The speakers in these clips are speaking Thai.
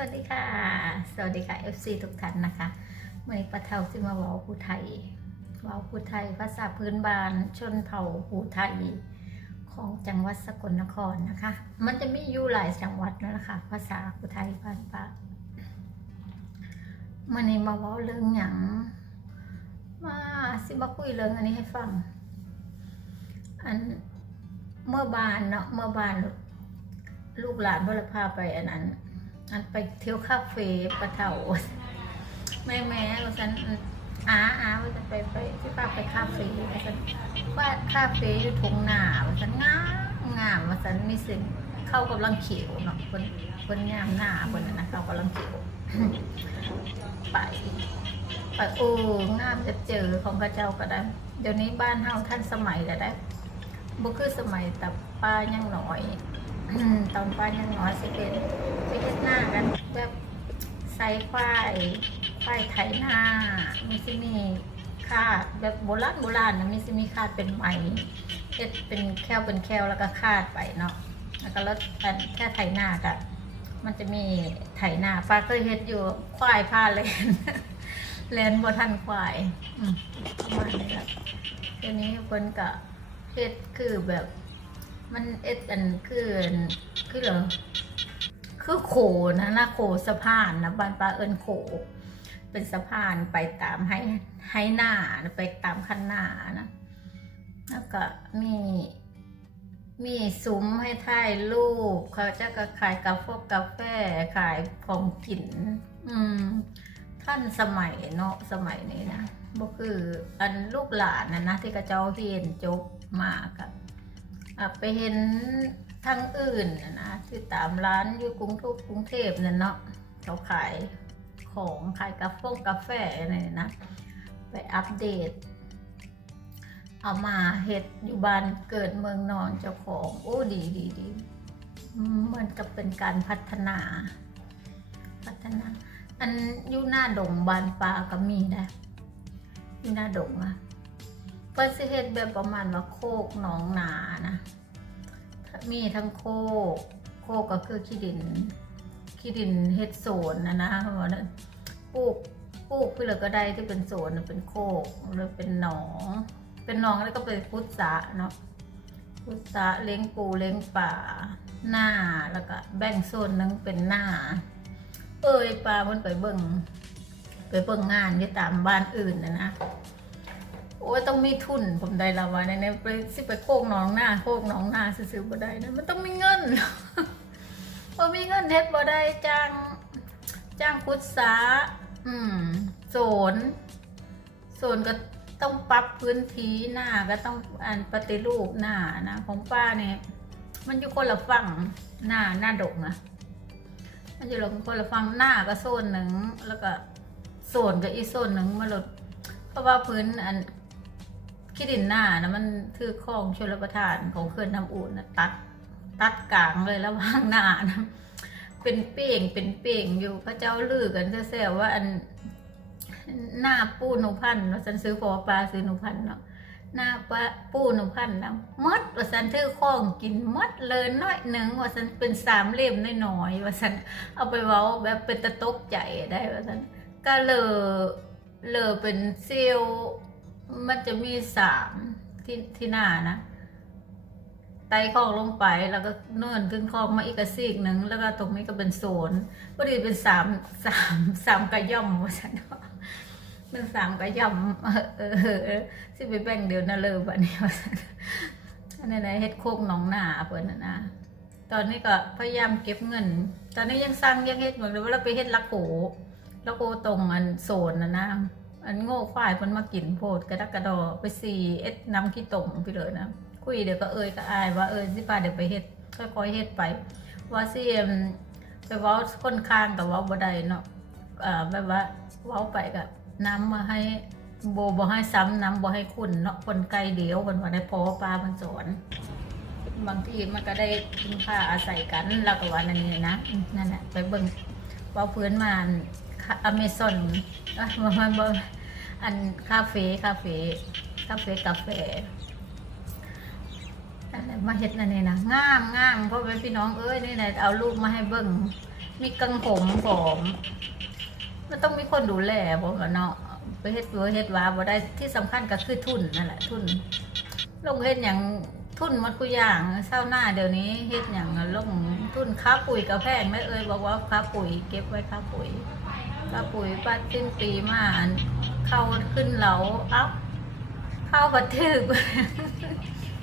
วัสดีค่ะ สวัสดีค่ะ FC ทุกท่านนะคะวันนี้ป้าเทาจะมาว้าผู้ไทยว้าผู้ไทยภาษาพื้นบ้านชนเผ่าผู้ไทยของจังหวัดสกลนครนะคะ มันจะมีอยู่หลายจังหวัดนั่นแหละค่ะ ภาษาผู้ไทยบ้านป้าวันนี้มาว้าเรื่องหยังมาสิมาคุยเรื่องอันนี้ให้ฟัง อันเมื่อบานเนาะเมื่อบานลูกหลานพื่อพาไปอันนั้น อันไปเที่ยวคาเฟ่ปะเถาแม่แม่ว่าฉันอาอาว่าจะไปไปที่ป้าไปคาเฟ่ว่าฉันว่าคาเฟ่อยู่ทงหน้าว่าฉันงามงามว่าฉันมีสิ่งเข้ากำลังเขียวเนาะคนคนงามหน้าคนนั้นนะเขากำลังเขียวไปไปโอ้งามจะเจอของพระเจ้าก็ได้ เดี๋ยวนี้บ้านเฮาท่านสมัยแล้วได้บ่คือสมัยแต่ป้ายังหน้อย ตอนป้ายังน้อยสิเป็นไปเฮ็ดหน้ากันแบบใส่ควายควายไถหน้ามีสิมีคาดแบบโบราณโบราณนะมีสิมีคาดเป็นไหมเฮ็ดเป็นแควเป็นแควแล้วก็คาดไปเนาะแล้วก็รถอันแค่ไถหน้าก็มันจะมีไถหน้าป้าเคยเฮ็ดอยู่ควายพาเลนเลนบทันควายอืมประมาณนี้ละทีนี้เพิ่นก็เฮ็ดคือแบบ มันเอ็ดอันคืออันคือเหรอคือโขนะนะโขสะพานนะบ้านปลาเอิญโข เป็นสะพานไปตามให้ให้หน้านะไปตามคันหน้านะ แล้วก็มีมีซุ้มให้ถ่ายรูปเขาจะก็ขายกาแฟกาแฟขายของกิน อืม ท่านสมัยเนาะสมัยนี้นะบ่คืออันลูกหลานนะนะที่กระเจ้าเรียนจบมากับอะ ไปเห็นทางอื่นนะที่ตามร้านอยู่กรุงเทพกรุงเทพนั่นเนาะเขาขายของขายกาแฟกาแฟอะไรนะ ไปอัปเดต เอามาเฮ็ดอยู่บ้านเกิดเมืองนอนเจ้าของ โอ้ดีดีดีมเหมือนกับเป็นการพัฒนา พัฒนา อันอยู่หน้าดงบานปลาก็มีนะอยู่หน้าดงอะ ปิ้นสิเฮ็ดแบบประมาณว่าโคกหนองนานะ มีทั้งโคก โคกก็คือขี้ดิน ขี้ดินเฮ็ดโซนนะนะเพราะว่าปลูกปลูกคือเหลือก็ได้ที่เป็นโซนเป็นโคกหรือเป็นหนอง เป็นหนองแล้วก็เป็นพุทธะเนาะ พุทธะเลี้ยงปูเลี้ยงป่าหน้าแล้วก็แบ่งโซนนึงเป็นหน้า เอ้ยปลามันไปเบิ่งไปเบิ่งงานที่ตามบ้านอื่นนะนะ โอ้ยต้องมีทุนผมได้ละวันนี้ไปสิไปโคกหนองหน้าโคกหนองหน้าซื้อๆบ่ได้นะมันต้องมีเงินพอมีเงินเฮ็ดบ่ได้จ้างจ้างพุทธาอืมโซนโซนก็ต้องปรับพื้นที่หน้าก็ต้องอันปฏิรูปหน้านะของป้าเนี่ยมันอยู่คนละฝั่งหน้าหน้าดงอะมันอยู่คนละฝั่งหน้าก็โซนหนึ่งแล้วก็โซนก็อีโซนหนึ่งมาลดเพราะว่าพื้นอัน ขี้ดินหน้านะมันคือคลองชลประทานของเขื่อนน้ำอุ่นนะตัดตัดกลางเลยระหว่างหน้านะเป็นเป่งเป็นเป่งอยู่พระเจ้าลือกันแซ่ๆว่าอันหน้าปูหนุพันธ์ว่าฉันซื้อพอปลาซื้อหนุพันธ์เนาะหน้าปลาปูหนุพันธ์นะมดว่าฉันถือข้องกินมดเลยน้อยหนึ่งว่าฉันเป็นสามเล่มน้อยๆว่าฉันเอาไปเว้าแบบเป็นตะตกใจได้ว่าฉันก็เลยเลอเป็นเซลล์ มันจะมีสามที่ที่หน้านะ ไตคอกลงไปแล้วก็เนื่นขึ้นคอกมาอีกกระซีกหนึ่งแล้วก็ตรงนี้ก็เป็นโซนพอดีเป็นสามสามสามกระย่อมว่าฉันว่าเป็นสามกระย่อมเออเออเออสิไปแบ่งเดียวนะเลยบัดนี้ว่าฉันอันนี้นเฮ็ดโคกหนองหน้าเพิ่นนะนะตอนนี้ก็พยายามเก็บเงิน ตอนนี้ยังสร้างยังเฮ็ดเหมือนว่าเราไปเฮ็ดลักโขล้วก็ตรงอันโซนนะนะ อันโง่ควายเพิ่นมากินโพดกระดักกระดอไปซีเอ็ดน้ำขี้ตมไปเลยนะคุยเดี๋ยวก็เอ่ยก็อายว่าเอ่ยสิป้าเดี๋ยวไปเฮ็ดค่อยๆเฮ็ดไป ว่าสิเอิ่มไปเว้าคนข้างกับเว้าบ่ได้เนาะอ่าแบบว่าเว้าไปก็น้ำมาให้โบบ่ให้ซ้ำน้ำบ่ให้คุณเนาะคนไกลเดียวเพิ่นว่าได้พอปลาเพิ่นสอนบางทีมันก็ได้กินข้าอาศัยกันแล้วก็ว่านั่นนี่นะนั่นแหละไปเบิ่งเว่าพื้นมา อเมซอนมามาอันคาเฟ่คาเฟ่คาเฟ่กาแฟนั่นแหละมาเฮ็ดนั่นนี่นะงามงามเพราะเป็นพี่น้องเอ้ยนี่แหละเอารูปมาให้เบิ่งมีกังผมผมมันต้องมีคนดูแลผมเนาะไปเฮ็ดตัวเฮ็ดวาบ่ได้ที่สำคัญก็คือทุนนั่นแหละทุนลงเฮ็ดอย่างทุนมันกูอย่างเศร้าหน้าเดี๋ยวนี้เฮ็ดอย่างลงทุนค้าปุ๋ยกับแพงไม่เอ่ยบอกว่าค้าปุ๋ยเก็บไว้ค้าปุ๋ย ค้าปุ๋ยปัดสิ้นปีมาอันเข้าขึ้นเหลาเอ้าเข้าบัดถึก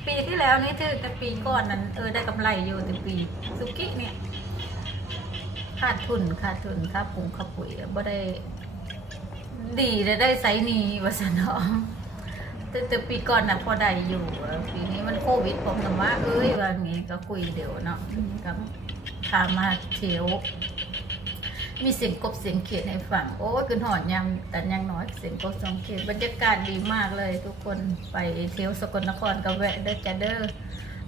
ปีที่แล้วนี่ถึกแต่ปีก่อนนั้นเออได้กำไรอยู่แต่ปีสุกี้เนี่ยขาดทุนขาดทุนค่าปุ๋งค่าปุ๋ยบ่ได้ ดีได้ได้ไซส์นี้ว่าสนอแต่แต่ปีก่อนนะพอได้อยู่ปีนี้มันโควิดผมก็ว่าเอ้ยว่างี้ก็คุยเดี๋ยวเนาะกับพามาเที่ยว มีเสียงกบเสียงเขียดให้ฟังโอ้ยขึ้นหอดยำแต่ยังน้อยเสียงกบเสียงเขียดบรรยากาศดีมากเลย ทุกคนไปเที่ยวสกลนครก็แวะเดอร์จัเดอร์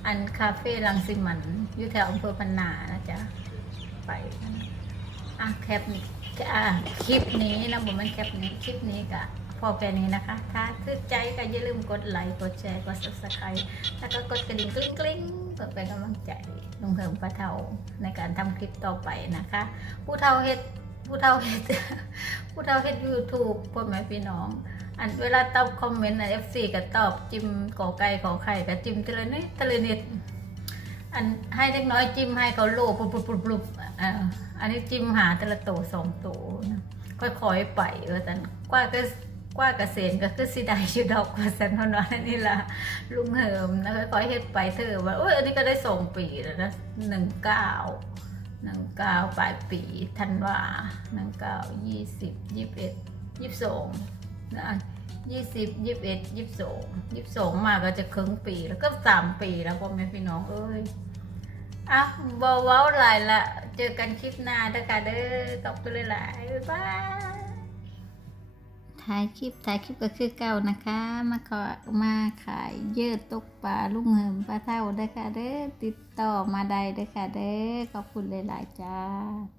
อันคาเฟ่ลังสิมันอยู่แถวอำเภอพันนานะจ๊ะไปอะแคปนี้อะคลิปนี้นะผมมันแคปนี้คลิปนี้กะ พอแค่นี้นะคะ ถ้าชื่นใจก็อย่าลืมกดไลค์ กดแชร์ กด subscribe แล้วก็กดกระดิ่งกลิ้งกลิ้งเพื่อเป็นกำลังใจลุงเหิมป้าเทาในการทำคลิปต่อไปนะคะ ผู้เฒ่าเฮ็ดผู้เฒ่าเฮ็ดผู้เฒ่าเฮ็ดยูทูบพ่อแม่พี่น้อง อันเวลาตอบคอมเมนต์ในเอฟซีก็ตอบจิ้มกอไก่ขอไข่ก็จิ้มทีลนิดทีลนิดอันให้เล็กน้อยจิ้มให้เขาโลปุบปุบปุบปุบอันนี้จิ้มหาแต่ละโตสองโตนะค่อยๆไปเออแต่กว่าก็ กว่าเกษตรก็คือสิได้อยู่ดอกกว่าสันนอนนี่ล่ะลุงเหิมนะค่อยๆเฮ็ดไปเธอะว่าโอ้ยอันนี้ก็ได้สองปีแล้วนะหนึ่งเก้าหนึ่งเก้าปลายปีธันวาหนึ่งเก้ายี่สิบยี่สิบเอ็ดยี่สิบสองนะยี่สิบยี่สิบเอ็ดยี่สิบสองยี่สิบสองมาก็จะครึ่งปีแล้วก็สามปีแล้วพ่อแม่พี่น้องเอ้ยอะบอเว้าหลายละ เจอกันคลิปหน้าเด้อค่ะเด้อขอบคุณหลายๆบ๊ายบาย ถ่ายคลิปถ่ายคลิปก็คือเก่านะคะ มาขอมาขายเยอะตกปลาลุงเหิมปลาเท่าได้ค่ะเด้อติดต่อมาได้ด้ค่ะเด้อขอบคุณหลายๆจ้า